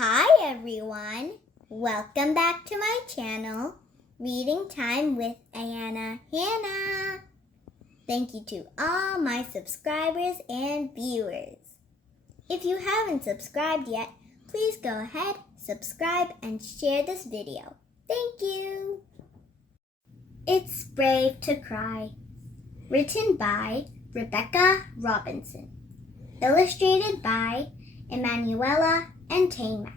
Hi everyone! Welcome back to my channel, Reading Time with Hannah. Thank you to all my subscribers and viewers. If you haven't subscribed yet, please go ahead, subscribe, and share this video. Thank you! It's Brave to Cry. Written by Rebecca Robinson. Illustrated by Emanuela and Ntamack.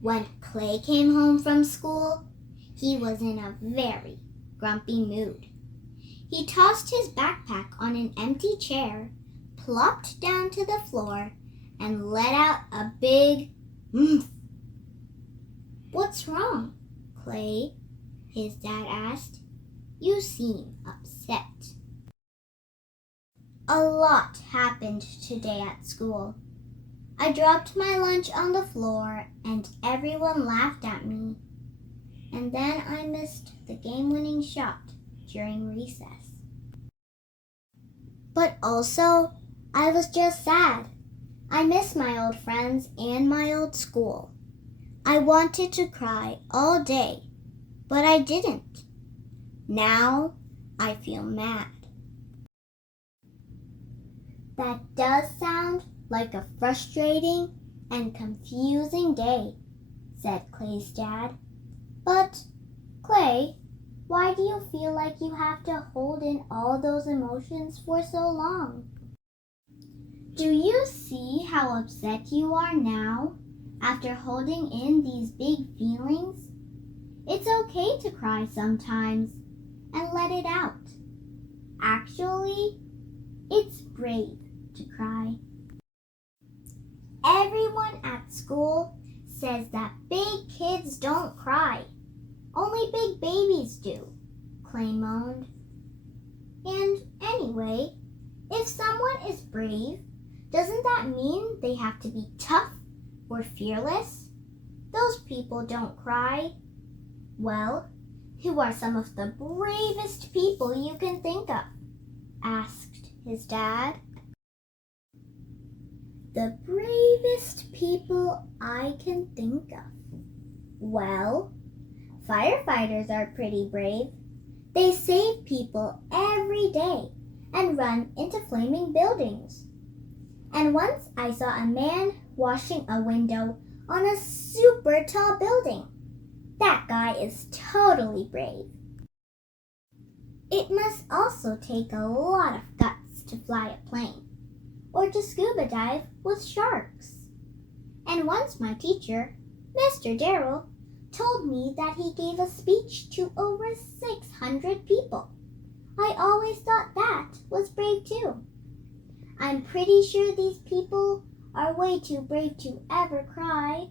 When Clay came home from school, he was in a very grumpy mood. He tossed his backpack on an empty chair, plopped down to the floor, and let out a big "Oomph." "What's wrong, Clay?" his dad asked. "You seem upset." "A lot happened today at school. I dropped my lunch on the floor and everyone laughed at me. And then I missed the game-winning shot during recess. But also, I was just sad. I miss my old friends and my old school. I wanted to cry all day, but I didn't. Now I feel mad." "That does sound like a frustrating and confusing day," said Clay's dad. "But, Clay, why do you feel like you have to hold in all those emotions for so long? Do you see how upset you are now after holding in these big feelings? It's okay to cry sometimes and let it out. Actually, it's brave to cry. Everyone at school says that big kids don't cry. Only big babies do," Clay moaned. "And anyway, if someone is brave, doesn't that mean they have to be tough or fearless? Those people don't cry." "Well, who are some of the bravest people you can think of?" asked his dad. "The bravest people I can think of? Well, firefighters are pretty brave. They save people every day and run into flaming buildings. And once I saw a man washing a window on a super tall building. That guy is totally brave. It must also take a lot of guts to fly a plane or to scuba dive with sharks. And once my teacher, Mr. Darrell, told me that he gave a speech to over 600 people. I always thought that was brave too. I'm pretty sure these people are way too brave to ever cry."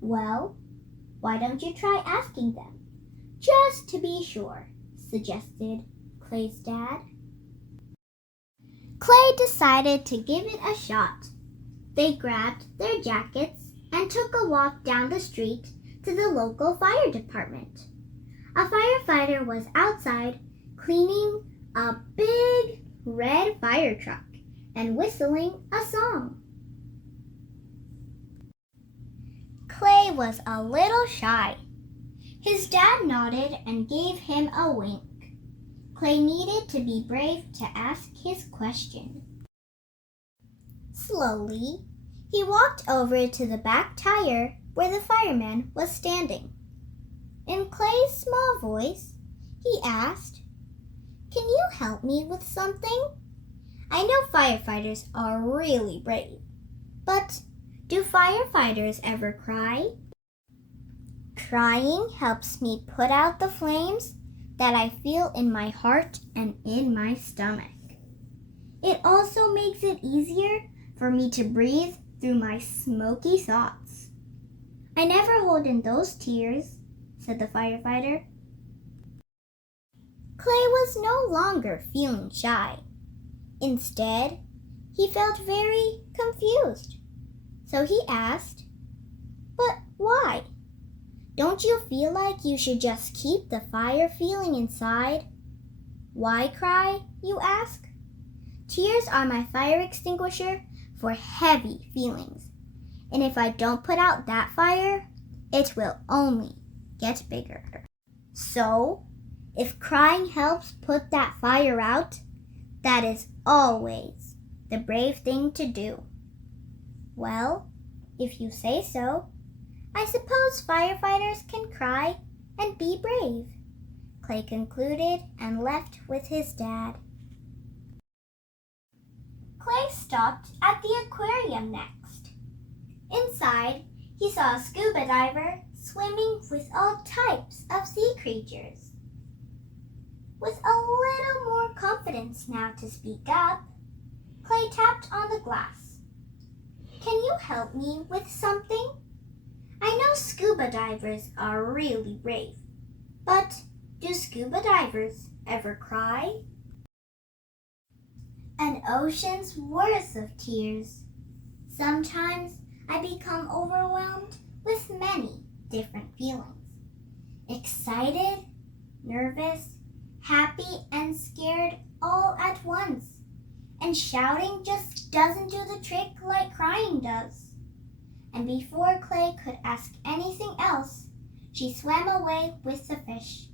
"Well, why don't you try asking them, just to be sure," suggested Clay's dad. Clay decided to give it a shot. They grabbed their jackets and took a walk down the street to the local fire department. A firefighter was outside cleaning a big red fire truck and whistling a song. Clay was a little shy. His dad nodded and gave him a wink. Clay needed to be brave to ask his question. Slowly, he walked over to the back tire where the fireman was standing. In Clay's small voice, he asked, "Can you help me with something? I know firefighters are really brave, but do firefighters ever cry? Crying helps me put out the flames that I feel in my heart and in my stomach. It also makes it easier for me to breathe through my smoky thoughts. I never hold in those tears," said the firefighter. Clay was no longer feeling shy. Instead, he felt very confused. So he asked, "But why? Don't you feel like you should just keep the fire feeling inside? Why cry, you ask? Tears are my fire extinguisher for heavy feelings. And if I don't put out that fire, it will only get bigger. So, if crying helps put that fire out, that is always the brave thing to do. Well, if you say so, I suppose firefighters can cry and be brave, Clay concluded and left with his dad. Clay stopped at the aquarium next. Inside, he saw a scuba diver swimming with all types of sea creatures. With a little more confidence now to speak up, Clay tapped on the glass. "Can you help me with something? I know scuba divers are really brave, but do scuba divers ever cry?" An ocean's worth of tears. Sometimes I become overwhelmed with many different feelings. Excited, nervous, happy, and scared all at once. And shouting just doesn't do the trick like crying does. And before Clay could ask anything else, she swam away with the fish.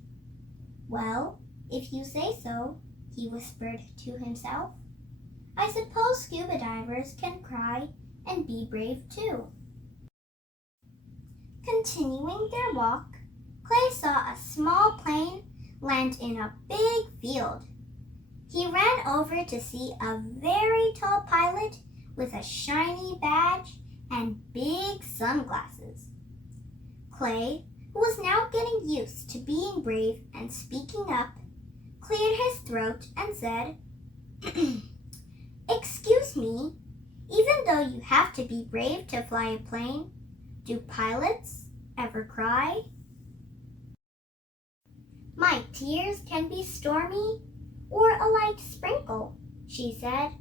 "Well, if you say so," he whispered to himself, "I suppose scuba divers can cry and be brave too." Continuing their walk, Clay saw a small plane land in a big field. He ran over to see a very tall pilot with a shiny badge and big sunglasses. Clay, who was now getting used to being brave and speaking up, cleared his throat and said, "Excuse me, even though you have to be brave to fly a plane, do pilots ever cry?" "My tears can be stormy or a light sprinkle," she said.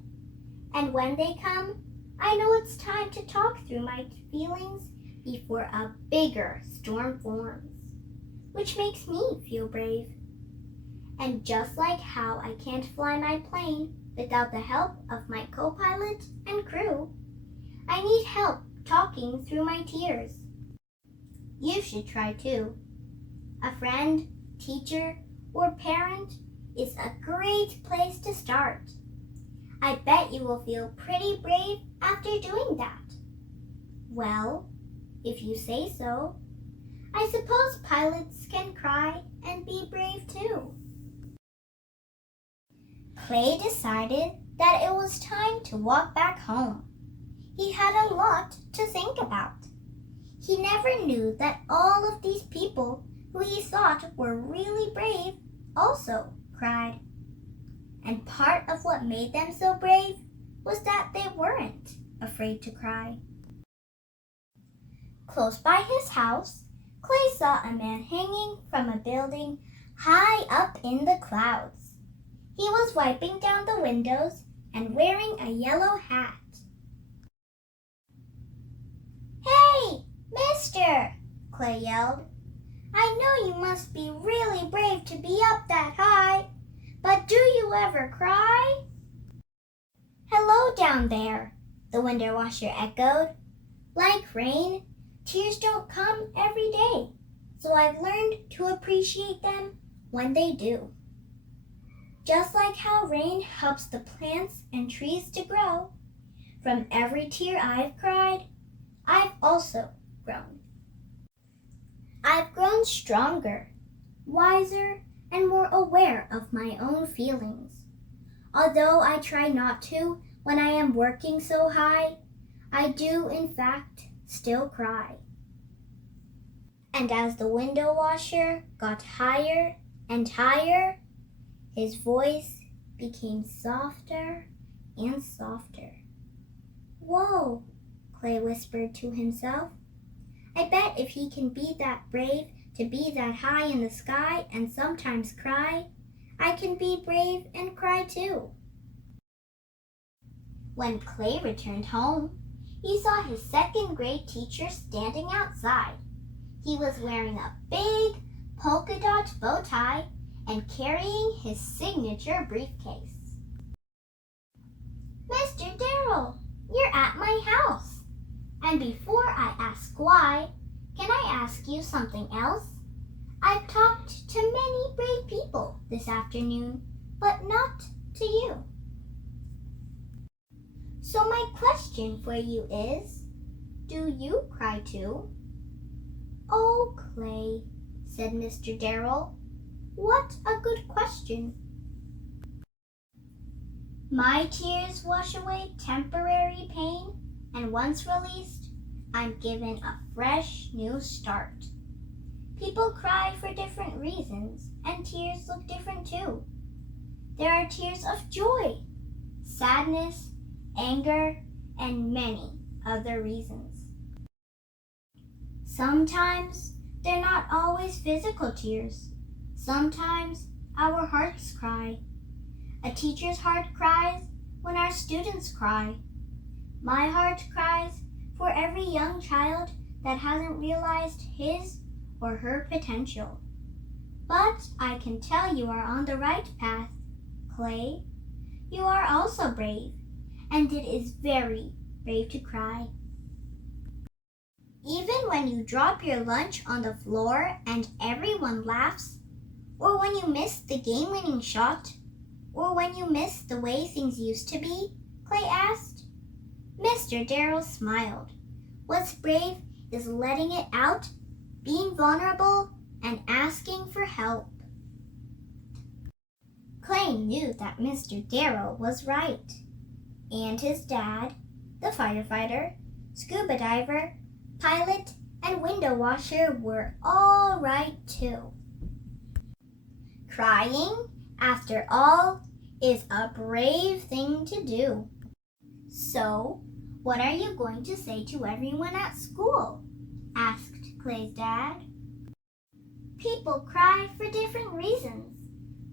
"And when they come, I know it's time to talk through my feelings before a bigger storm forms, which makes me feel brave. And just like how I can't fly my plane without the help of my co-pilot and crew, I need help talking through my tears. You should try too. A friend, teacher, or parent is a great place to start. I bet you will feel pretty brave after doing that." "Well, if you say so, I suppose pilots can cry and be brave too." Clay decided that it was time to walk back home. He had a lot to think about. He never knew that all of these people who he thought were really brave also cried. And part of what made them so brave was that they weren't afraid to cry. Close by his house, Clay saw a man hanging from a building high up in the clouds. He was wiping down the windows and wearing a yellow hat. "Hey, mister!" Clay yelled. "I know you must be really brave to be up that high, but do you ever cry?" "Hello down there," the window washer echoed. "Like rain, tears don't come every day, so I've learned to appreciate them when they do. Just like how rain helps the plants and trees to grow, from every tear I've cried, I've also grown. I've grown stronger, wiser, and more aware of my own feelings. Although I try not to when I am working so high, I do in fact still cry." And as the window washer got higher and higher, his voice became softer and softer. "Whoa," Clay whispered to himself. "I bet if he can be that brave to be that high in the sky and sometimes cry, I can be brave and cry too." When Clay returned home, he saw his second grade teacher standing outside. He was wearing a big polka dot bow tie and carrying his signature briefcase. You're at my house. And before I ask why, can I ask you something else? I've talked to many brave people this afternoon, but not to you. So my question for you is, do you cry too? Oh, Clay, said Mr. Darrell, what a good question. My tears wash away temporary pain, and once released, I'm given a fresh new start. People cry for different reasons, and tears look different too. There are tears of joy, sadness, anger, and many other reasons. Sometimes they're not always physical tears. Sometimes our hearts cry. A teacher's heart cries when our students cry. My heart cries for every young child that hasn't realized his or her potential. But I can tell you are on the right path, Clay. You are also brave, and it is very brave to cry. Even when you drop your lunch on the floor and everyone laughs, or when you miss the game-winning shot, or when you miss the way things used to be, Clay asked. Mr. Darrell smiled. What's brave is letting it out, being vulnerable, and asking for help. Clay knew that Mr. Darrell was right, and his dad, the firefighter, scuba diver, pilot, and window washer were all right too. Crying, after all, is a brave thing to do. So, what are you going to say to everyone at school? Asked Clay's dad. People cry for different reasons,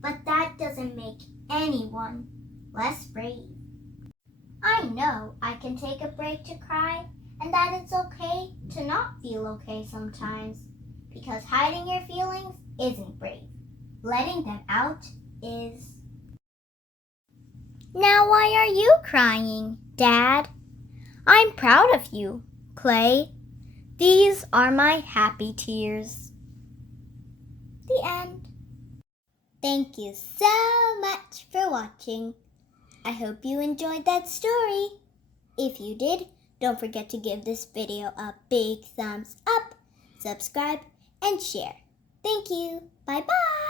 but that doesn't make anyone less brave. I know I can take a break to cry, and that it's okay to not feel okay sometimes, because hiding your feelings isn't brave. Letting them out is. Now why are you crying, Dad? I'm proud of you, Clay. These are my happy tears. The end. Thank you so much for watching. I hope you enjoyed that story. If you did, don't forget to give this video a big thumbs up, subscribe, and share. Thank you. Bye-bye.